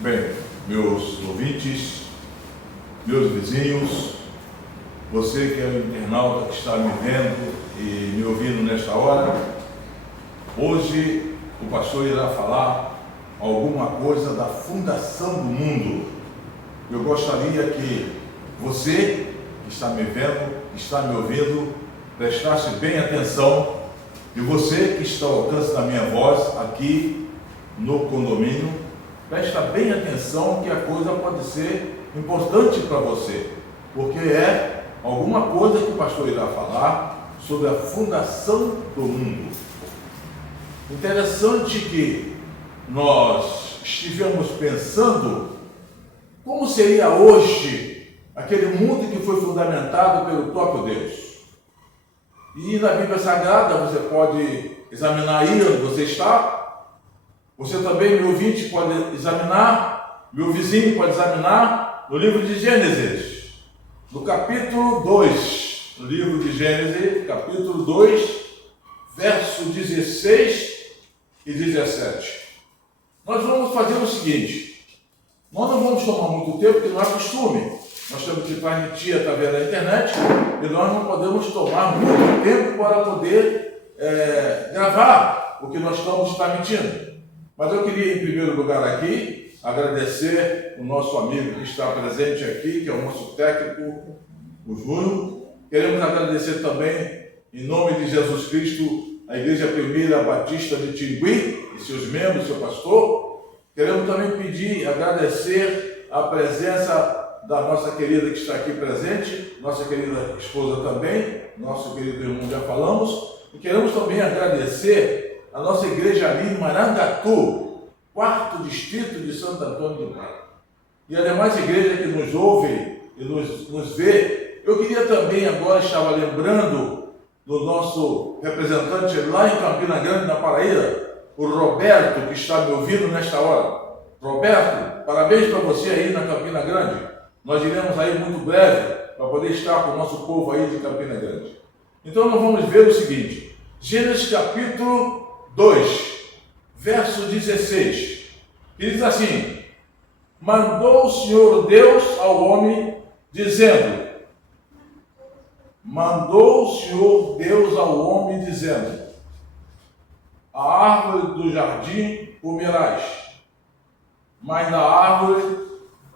Bem, meus ouvintes, meus vizinhos, você que é o internauta que está me vendo e me ouvindo nesta hora, hoje o pastor irá falar alguma coisa da fundação do mundo. Eu gostaria que você que está me vendo, que está me ouvindo, prestasse bem atenção, e você que está ao alcance da minha voz aqui no condomínio, presta bem atenção que a coisa pode ser importante para você, porque é alguma coisa que o pastor irá falar sobre a fundação do mundo. Interessante que nós estivemos pensando como seria hoje aquele mundo que foi fundamentado pelo próprio Deus. E na Bíblia Sagrada você pode examinar aí onde você está. Você também, meu ouvinte, pode examinar, meu vizinho pode examinar no livro de Gênesis, no capítulo 2, no livro de Gênesis, capítulo 2, verso 16 e 17. Nós vamos fazer o seguinte: nós não vamos tomar muito tempo, porque não é costume. Nós temos que transmitir através da internet e nós não podemos tomar muito tempo para poder gravar o que nós estamos transmitindo. Mas eu queria, em primeiro lugar aqui, agradecer o nosso amigo que está presente aqui, que é o nosso técnico, o Júnior. Queremos agradecer também, em nome de Jesus Cristo, a Igreja Primeira Batista de Tingui e seus membros, seu pastor. Queremos também pedir, agradecer a presença da nossa querida que está aqui presente, nossa querida esposa também, nosso querido irmão, já falamos. E queremos também agradecer a nossa igreja ali em Marangatu, 4º distrito de Santo Antônio de Pádua, e as demais igrejas que nos ouvem e nos vê. Eu queria também, agora estava lembrando do nosso representante lá em Campina Grande, na Paraíba, o Roberto, que está me ouvindo nesta hora. Roberto, parabéns para você aí na Campina Grande. Nós iremos aí muito breve para poder estar com o nosso povo aí de Campina Grande. Então nós vamos ver o seguinte: Gênesis capítulo 2, verso 16, que diz assim: mandou o Senhor Deus ao homem, dizendo, a árvore do jardim comerás, mas da árvore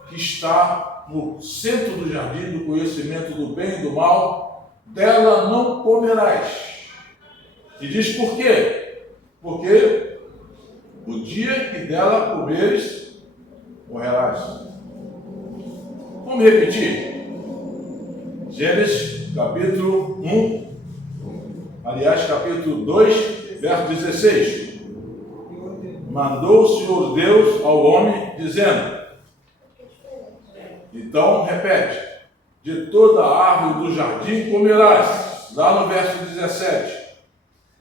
que está no centro do jardim, do conhecimento do bem e do mal, dela não comerás. E diz por quê? Porque o dia que dela comeres, morrerás. Vamos repetir? Gênesis capítulo 1, aliás, capítulo 2, verso 16. Mandou o Senhor Deus ao homem, dizendo. Então, repete: de toda a árvore do jardim comerás, lá no verso 17.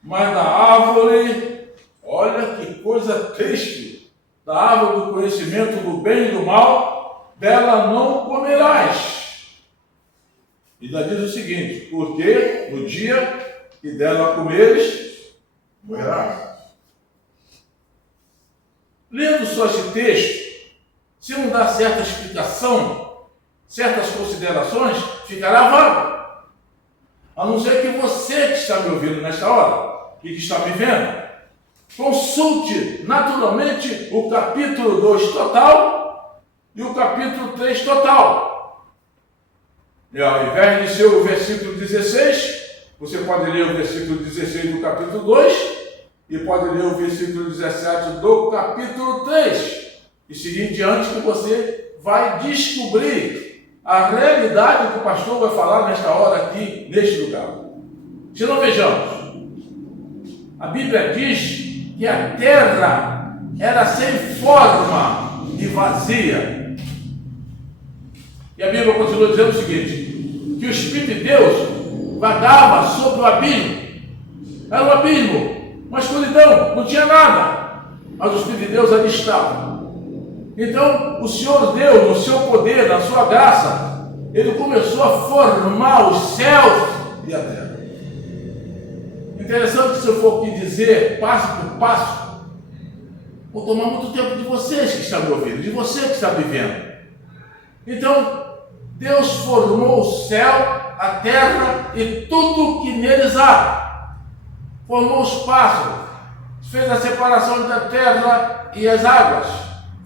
Mas da árvore, olha que coisa triste, da árvore do conhecimento do bem e do mal, dela não comerás. E ainda diz o seguinte: porque no dia que dela comeres, morrerás. Lendo só esse texto, se não dá certa explicação, certas considerações, ficará vago. A não ser que você que está me ouvindo nesta hora, e que está me vendo, consulte naturalmente o capítulo 2 total e o capítulo 3 total. E ao invés de ser o versículo 16, você pode ler o versículo 16 do capítulo 2 e pode ler o versículo 17 do capítulo 3. E seguir em diante, que você vai descobrir a realidade que o pastor vai falar nesta hora aqui, neste lugar. Se não, vejamos. A Bíblia diz que a terra era sem forma e vazia. E a Bíblia continua dizendo o seguinte: que o Espírito de Deus vagava sobre o abismo. Era um abismo, uma escuridão, não tinha nada. Mas o Espírito de Deus ali estava. Então, o Senhor Deus, no seu poder, na sua graça, Ele começou a formar os céus e a terra. Interessante, se eu for aqui dizer, passo por passo, Vou tomar muito tempo de vocês que estão me ouvindo, de você que está me vendo. Então, Deus formou o céu, a terra e tudo que neles há. Formou os pássaros, fez a separação da terra e as águas,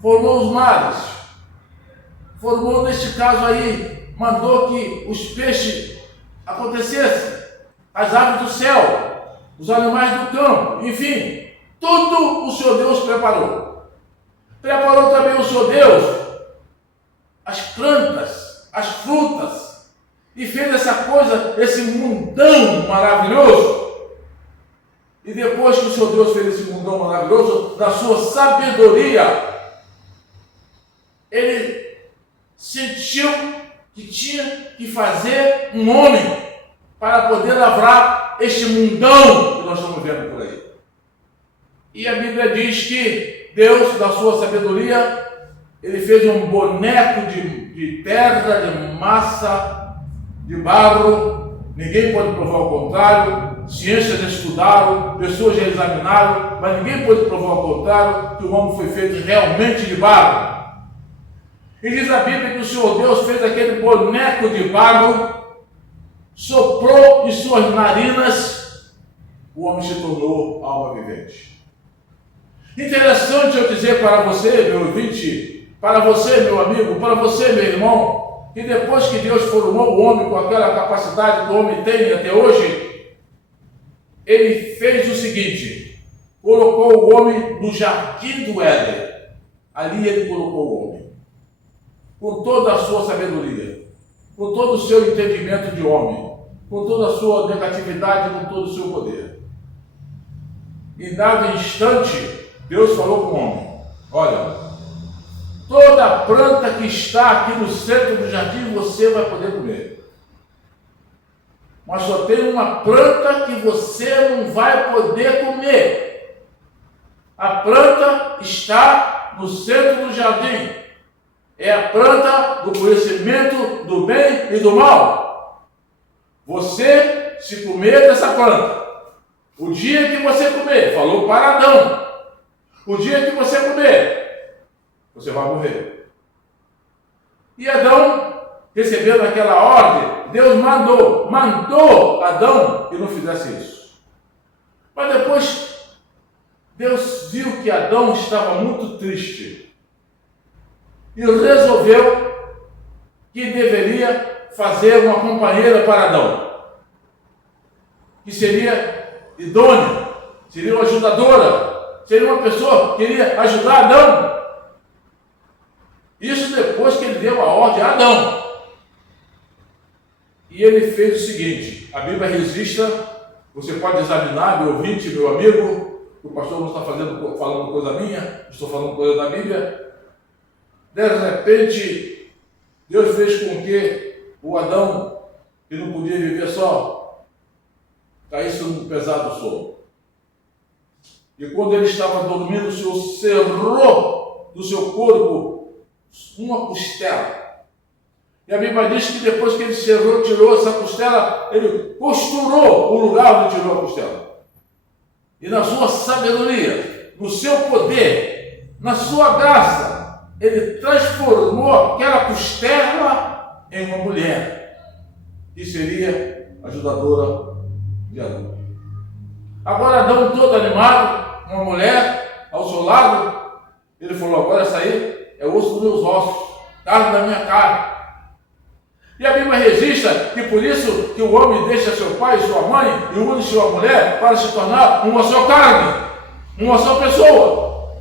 formou os mares, formou, neste caso aí, mandou que os peixes acontecessem, as aves do céu, os animais do campo, enfim, tudo o Senhor Deus preparou. Preparou também o Senhor Deus as plantas, as frutas, e fez essa coisa, esse mundão maravilhoso. E depois que o Senhor Deus fez esse mundão maravilhoso, na sua sabedoria, Ele sentiu que tinha que fazer um homem para poder lavrar este mundão que nós estamos vendo por aí. E a Bíblia diz que Deus, da sua sabedoria, Ele fez um boneco de terra, de massa, de barro. Ninguém pode provar o contrário. Ciências estudaram, pessoas já examinaram, mas ninguém pode provar o contrário, que o homem foi feito realmente de barro. E diz a Bíblia que o Senhor Deus fez aquele boneco de barro, soprou em suas narinas, o homem se tornou alma vivente. Interessante eu dizer para você, meu ouvinte, para você, meu amigo, para você, meu irmão, que depois que Deus formou o homem com aquela capacidade que o homem tem até hoje, Ele fez o seguinte: colocou o homem no jardim do Éden. Ali Ele colocou o homem, com toda a sua sabedoria, com todo o seu entendimento de homem, com toda a sua negatividade, com todo o seu poder. Em dado instante, Deus falou com o homem: olha, toda planta que está aqui no centro do jardim você vai poder comer. Mas só tem uma planta que você não vai poder comer. A planta está no centro do jardim. É a planta do conhecimento do bem e do mal. Você, se comer dessa planta, o dia que você comer, falou para Adão, o dia que você comer, você vai morrer. E Adão, recebendo aquela ordem, Deus mandou Adão que não fizesse isso. Mas depois, Deus viu que Adão estava muito triste e resolveu que deveria fazer uma companheira para Adão, que seria idônea, seria uma ajudadora, seria uma pessoa que iria ajudar Adão. Isso depois que ele deu a ordem a Adão. E ele fez o seguinte: a Bíblia registra, você pode examinar, meu ouvinte, meu amigo, o pastor não está falando coisa minha, estou falando coisa da Bíblia. De repente, Deus fez com que o Adão, que não podia viver só, caísse num pesado sono. E quando ele estava dormindo, o Senhor cerrou do seu corpo uma costela. E a Bíblia diz que depois que ele cerrou, tirou essa costela, ele costurou o lugar onde tirou a costela. E na sua sabedoria, no seu poder, na sua graça, ele transformou aquela costela em uma mulher, que seria ajudadora de Adão. Agora Adão, todo animado, uma mulher ao seu lado, ele falou: agora essa aí é osso dos meus ossos, carne da minha carne. E a Bíblia registra que por isso que o homem deixa seu pai e sua mãe e une sua mulher para se tornar uma só carne, uma só pessoa.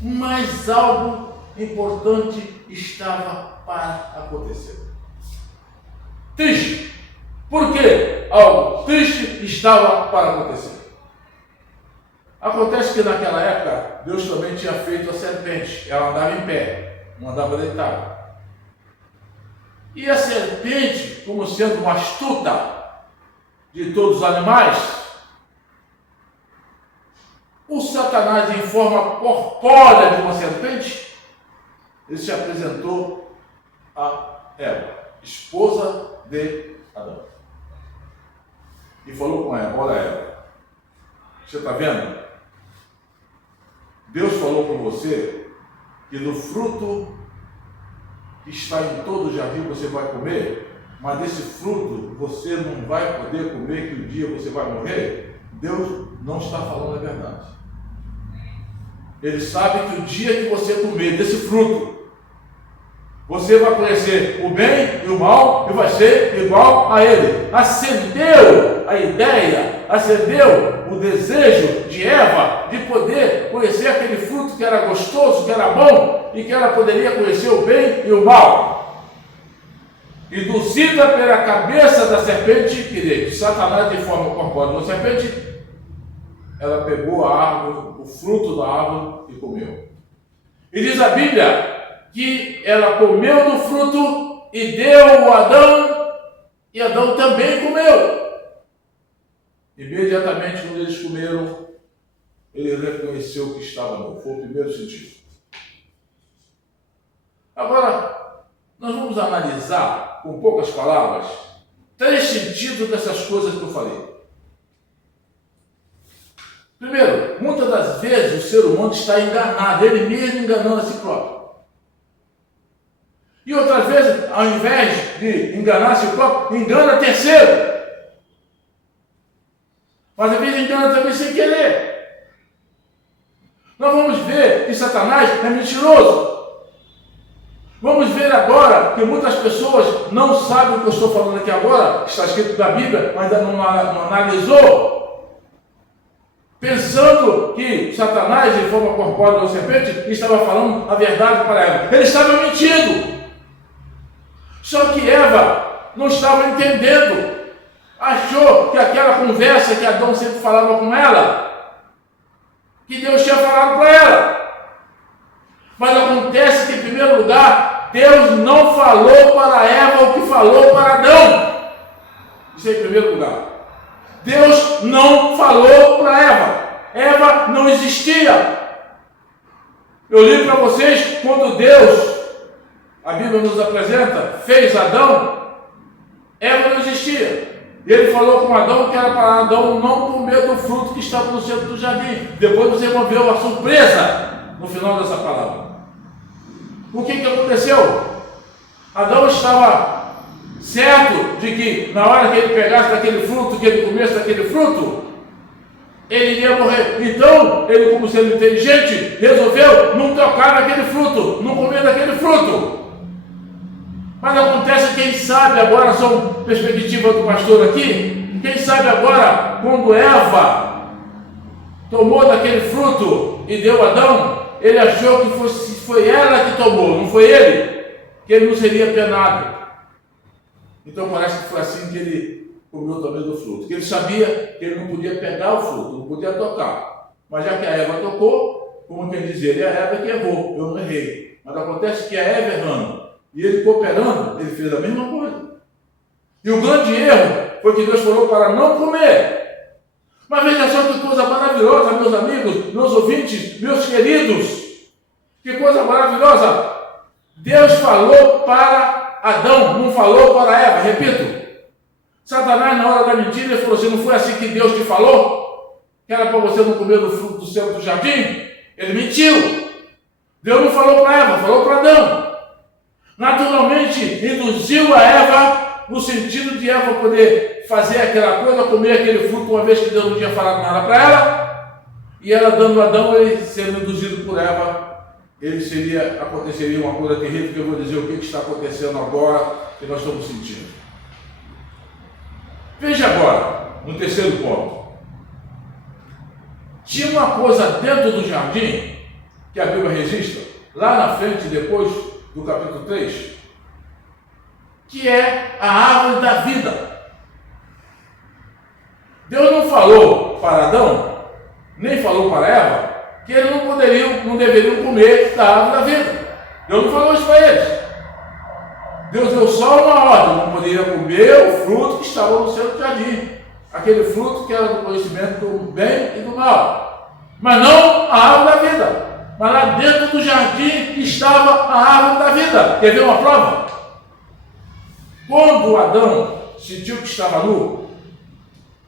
Mas algo importante estava para acontecer. Triste. Por quê? Algo triste estava para acontecer. Acontece que naquela época Deus também tinha feito a serpente. Ela andava em pé, não andava deitada. E a serpente, como sendo uma astuta de todos os animais, o Satanás, em forma corpórea de uma serpente, ele se apresentou a Eva, esposa de Adão. E falou com ela: olha, Eva, você está vendo? Deus falou com você que do fruto que está em todo o jardim você vai comer, mas desse fruto você não vai poder comer, que um dia você vai morrer. Deus não está falando a verdade. Ele sabe que o dia que você comer desse fruto, você vai conhecer o bem e o mal e vai ser igual a ele. Acendeu a ideia, acendeu o desejo de Eva de poder conhecer aquele fruto que era gostoso, que era bom e que ela poderia conhecer o bem e o mal. Induzida pela cabeça da serpente, que Satanás de forma corpórea da serpente, ela pegou a árvore, o fruto da árvore e comeu. E diz a Bíblia que ela comeu do fruto e deu a Adão, e Adão também comeu. Imediatamente, quando eles comeram, ele reconheceu que estava nu. Foi o primeiro sentido. Agora, nós vamos analisar, com poucas palavras, 3 sentidos dessas coisas que eu falei. Primeiro, muitas das vezes o ser humano está enganado, ele mesmo enganando a si próprio. E outras vezes, ao invés de enganar a si próprio, engana terceiro. Mas às vezes engana também sem querer. Nós vamos ver que Satanás é mentiroso. Vamos ver agora que muitas pessoas não sabem o que eu estou falando aqui agora, está escrito na Bíblia, mas ainda não analisou, pensando que Satanás, em forma corpórea da serpente, estava falando a verdade para Eva. Ele estava mentindo. Só que Eva não estava entendendo. Achou que aquela conversa que Adão sempre falava com ela, que Deus tinha falado para ela. Mas acontece que, em primeiro lugar, Deus não falou para Eva o que falou para Adão. Isso é em primeiro lugar. Deus não falou para Eva. Eva não existia. Eu li para vocês quando Deus, a Bíblia nos apresenta, fez Adão, Eva não existia. Ele falou com Adão que era para Adão não comer do fruto que estava no centro do jardim. Depois você vai ver a surpresa no final dessa palavra. O que aconteceu? Adão estava certo de que na hora que ele pegasse daquele fruto, que ele comesse daquele fruto, ele iria morrer. Então, ele, como sendo inteligente, resolveu não tocar naquele fruto, não comer daquele fruto. Mas acontece, quem sabe agora, são perspectiva do pastor aqui, quem sabe agora, quando Eva tomou daquele fruto e deu a Adão, ele achou que foi ela que tomou, não foi ele, que ele não seria penado. Então parece que foi assim que ele comeu também do fruto, que ele sabia que ele não podia pegar o fruto, não podia tocar. Mas já que a Eva tocou, como quem diz, ele é a Eva que errou, eu não errei. Mas acontece que a Eva errando, e ele cooperando, ele fez a mesma coisa. E o grande erro foi que Deus falou para não comer. Mas veja só que coisa maravilhosa, meus amigos, meus ouvintes, meus queridos. Que coisa maravilhosa. Deus falou para Adão, não falou para Eva. Repito, Satanás, na hora da mentira, ele falou assim: não foi assim que Deus te falou? Que era para você não comer do fruto do céu do jardim? Ele mentiu. Deus não falou para Eva, falou para Adão. Naturalmente, induziu a Eva no sentido de Eva poder fazer aquela coisa, comer aquele fruto, uma vez que Deus não tinha falado nada para ela, e ela dando a Adão, ele sendo induzido por Eva, aconteceria uma coisa terrível, que eu vou dizer o que está acontecendo agora, que nós estamos sentindo. Veja agora, no terceiro ponto. Tinha uma coisa dentro do jardim, que a Bíblia registra, lá na frente, depois do capítulo 3, que é a árvore da vida. Deus não falou para Adão, nem falou para Eva, que eles não deveriam comer da árvore da vida. Deus não falou isso para eles. Deus deu só uma ordem: não poderiam comer o fruto que estava no centro do jardim, aquele fruto que era do conhecimento do bem e do mal, mas não a árvore da vida. Mas lá dentro do jardim estava a árvore da vida. Quer ver uma prova? Quando Adão sentiu que estava nu,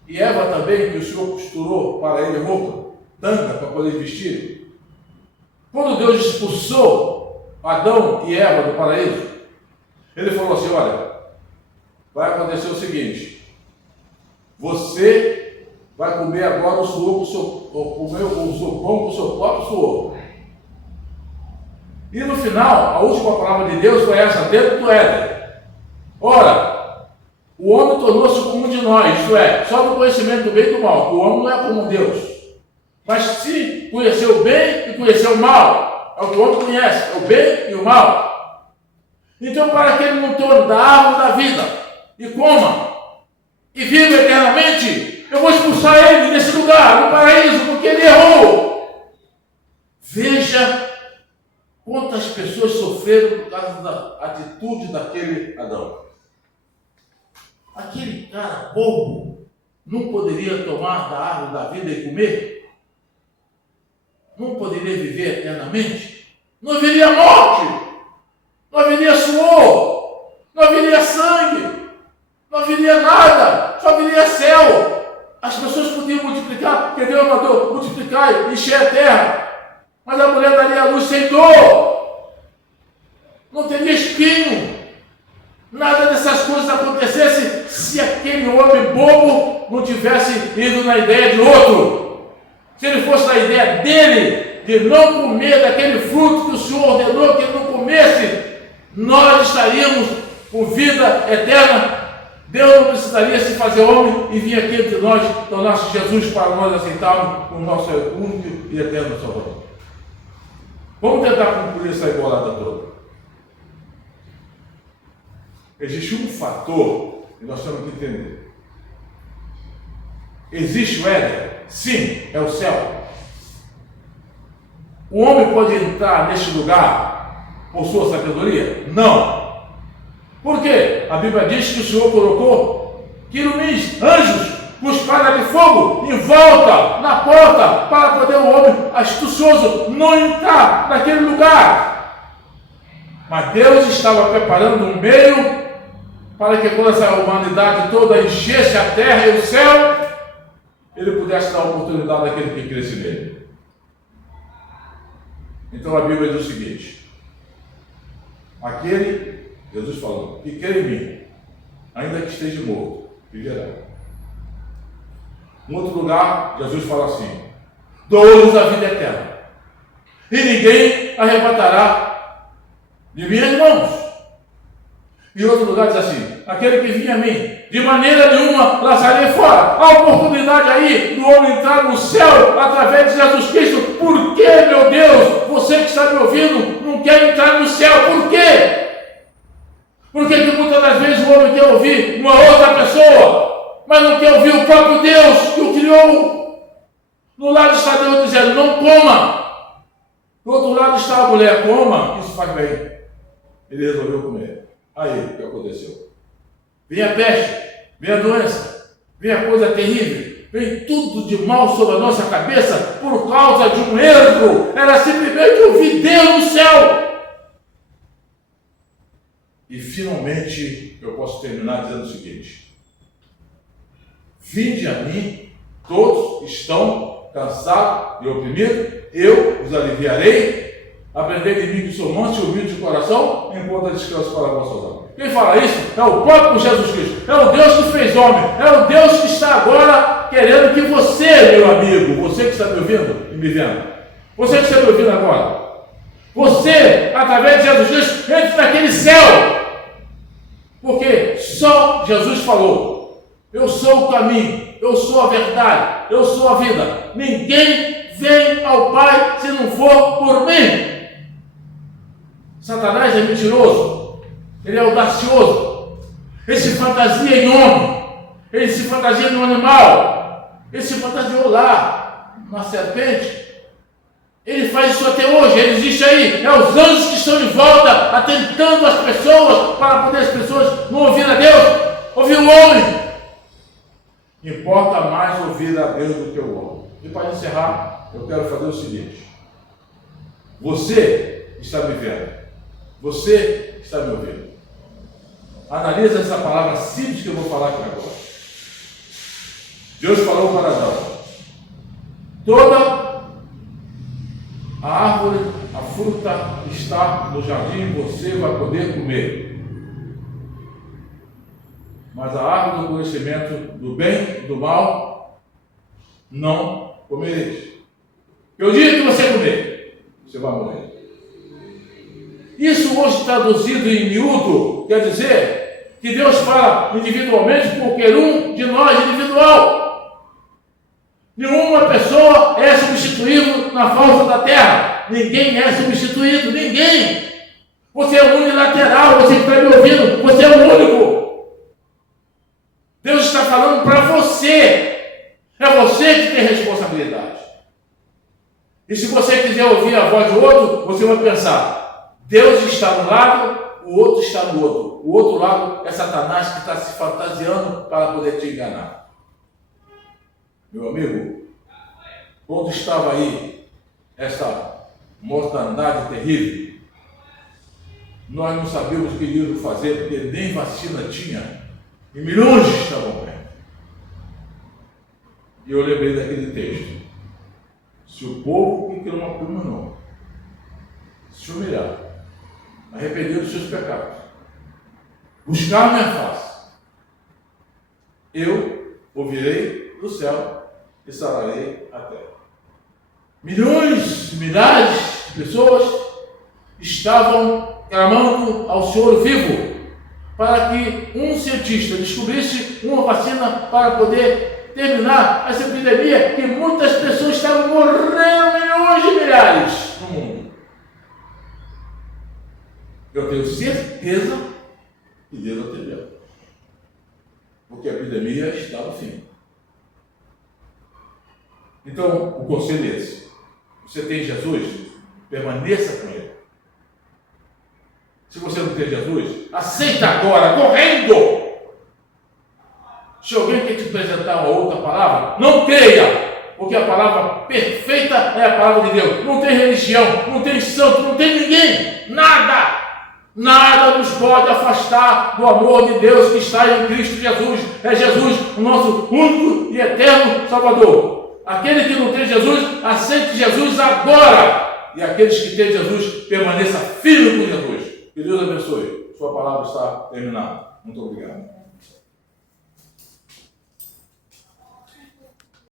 e Eva também, que o Senhor costurou para ele roupa, tanga, para poder vestir, Quando Deus expulsou Adão e Eva do paraíso, ele falou assim: olha, vai acontecer o seguinte, você vai comer agora o suor, comer o seu pão com o seu próprio suor. E no final, a última palavra de Deus foi essa, dentro do Éden: ora, o homem tornou-se como um de nós, isto é, só do conhecimento do bem e do mal. O homem não é como Deus, mas se conheceu o bem e conheceu o mal. É o que o homem conhece, é o bem e o mal. Então, para que ele não torne da árvore da vida e coma e viva eternamente, eu vou expulsar ele desse lugar, no paraíso, porque ele errou. Veja quantas pessoas sofreram por causa da atitude daquele Adão. Aquele cara bobo não poderia tomar da árvore da vida e comer? Não poderia viver eternamente? Não haveria morte, não haveria suor, não haveria sangue, não haveria nada, só haveria céu. As pessoas podiam multiplicar, porque Deus mandou multiplicar e encher a terra. Mas a mulher daria a luz sem dor, não teria espinho, nada dessas coisas acontecesse se aquele homem bobo não tivesse ido na ideia de outro. Se ele fosse na ideia dele, de não comer daquele fruto que o Senhor ordenou que ele não comesse, nós estaríamos com vida eterna. Deus não precisaria se fazer homem e vir aqui entre nós, tornar-se Jesus para nós aceitarmos o nosso único e eterno Salvador. Vamos tentar concluir essa embolada toda. Existe um fator que nós temos que entender. Existe o Éden? Sim, é o céu. O homem pode entrar neste lugar por sua sabedoria? Não. Por quê? A Bíblia diz que o Senhor colocou querubins, anjos, com espada de fogo em volta, na porta, para poder o homem astucioso não entrar naquele lugar. Mas Deus estava preparando um meio para que quando essa humanidade toda enchesse a terra e o céu, ele pudesse dar a oportunidade àquele que cresce nele. Então a Bíblia diz o seguinte: aquele, Jesus falando, que crê em mim, ainda que esteja morto, viverá. Em outro lugar, Jesus fala assim: dou-lhes a vida eterna, e ninguém arrebatará de minhas mãos. Em outro lugar diz assim: aquele que vinha a mim, de maneira nenhuma lançarei fora. A oportunidade aí do homem entrar no céu através de Jesus Cristo. Por que, meu Deus, você que está me ouvindo, não quer entrar no céu? Por quê? Porque que muitas das vezes o homem quer ouvir uma outra pessoa, mas não quer ouvir o próprio Deus que o criou. No lado está Deus dizendo: não coma. Do outro lado está a mulher: coma, isso faz bem. Ele resolveu comer. Aí, o que aconteceu? Vem a peste, vem a doença, vem a coisa terrível, vem tudo de mal sobre a nossa cabeça por causa de um erro. Era simplesmente ouvir Deus no céu. E finalmente eu posso terminar dizendo o seguinte: vinde a mim, todos estão cansados e oprimidos, eu os aliviarei. Aprendei de mim que sou manso e humilde de coração, enquanto descanso para a vossa alma. Quem fala isso é o próprio Jesus Cristo. É o Deus que fez homem. É o Deus que está agora querendo que você, meu amigo, você que está me ouvindo e me vendo, você que está me ouvindo agora, você, através de Jesus Cristo, entre naquele céu. Porque só Jesus falou: eu sou o caminho, eu sou a verdade, eu sou a vida. Ninguém vem ao Pai se não for por mim. Satanás é mentiroso, ele é audacioso, ele se fantasia em homem, ele se fantasia no animal, ele se fantasiou lá na serpente. Ele faz isso até hoje, ele existe aí. É os anjos que estão de volta, atentando as pessoas, para poder as pessoas não ouvir a Deus, ouvir o homem. Importa mais ouvir a Deus do que o homem. E para encerrar, eu quero fazer o seguinte: você está me vendo, você está me ouvindo, analisa essa palavra simples que eu vou falar aqui agora. Deus falou para Adão: toda A árvore, a fruta está no jardim, você vai poder comer. Mas a árvore do conhecimento do bem e do mal, não comereis. Porque o dia que você comer, você vai morrer. Isso hoje traduzido em miúdo, quer dizer que Deus fala individualmente com qualquer um de nós individual. Nenhuma pessoa é substituível na face da terra. Ninguém é substituído, ninguém. Você é unilateral, você que está me ouvindo, você é o único. Deus está falando para você. É você que tem responsabilidade. E se você quiser ouvir a voz do outro, você vai pensar, Deus está no lado, o outro está no outro. O outro lado é Satanás que está se fantasiando para poder te enganar. Meu amigo, quando estava aí essa mortandade terrível, nós não sabíamos o que íamos fazer, porque nem vacina tinha, e milhões estavam morrendo. E eu lembrei daquele texto. Se o povo que não aprisionou se humilhar, arrepender dos seus pecados, buscar minha face, eu ouvirei do céu e sararei a terra. Milhões, milhares de pessoas estavam clamando ao Senhor vivo para que um cientista descobrisse uma vacina para poder terminar essa epidemia, que muitas pessoas estavam morrendo, milhões de milhares no mundo. Eu tenho certeza que Deus atendeu, porque a epidemia está no fim. Então, o conselho é esse. Você tem Jesus? Permaneça com Ele. Se você não tem Jesus, aceita agora, correndo! Se alguém quer te apresentar uma outra palavra, não creia! Porque a palavra perfeita é a palavra de Deus. Não tem religião, não tem santo, não tem ninguém, nada! Nada nos pode afastar do amor de Deus que está em Cristo Jesus. É Jesus o nosso único e eterno Salvador. Aquele que não tem Jesus, aceite Jesus agora. E aqueles que têm Jesus, permaneça firme com Jesus. Que Deus abençoe. Sua palavra está terminada. Muito obrigado.